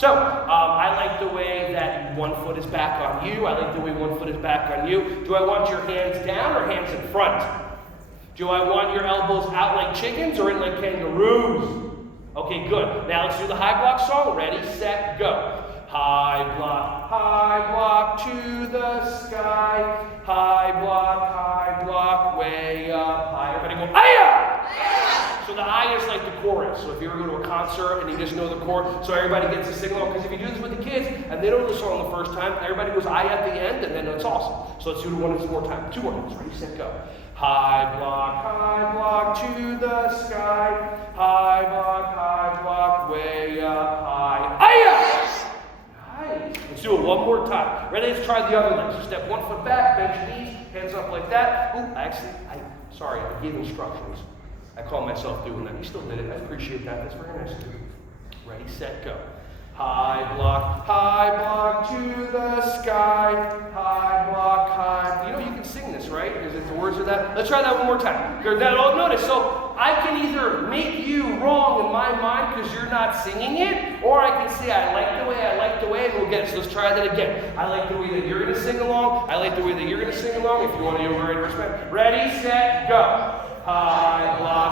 So, I like the way that one foot is back on you. I like the way one foot is back on you. Do I want your hands down or hands in front? Do I want your elbows out like chickens or in like kangaroos? Okay, good. Now let's do the high block song. Ready, set, go. High block to the sky. High block, way up high. Everybody go, "Aya!" So the "I" is like the chorus. So if you ever go to a concert and you just know the chorus, so everybody gets to sing along. Because if you do this with the kids and they don't know the song the first time, everybody goes "I" at the end, and then it's awesome. So let's do it one more time. 2 more times. Ready, set, go. High block to the sky. High block, way up high. Aya! Nice. Let's do it one more time. Ready? Let's try the other leg. So step 1 foot back, bend your knees, hands up like that. Ooh, sorry, I gave instructions. I call myself doing that. You still did it. I appreciate that. That's very nice of you. Ready, set, go. High block to the sky. High block. You know you can sing this, right? Is it the words of that? Let's try that one more time. Notice, so I can either make you wrong in my mind because you're not singing it, or I can say I like the way, and we'll get it. So let's try that again. I like the way that you're going to sing along. I like the way that you're going to sing along. If you want to, you're ready to respect. Ready, set, go. High block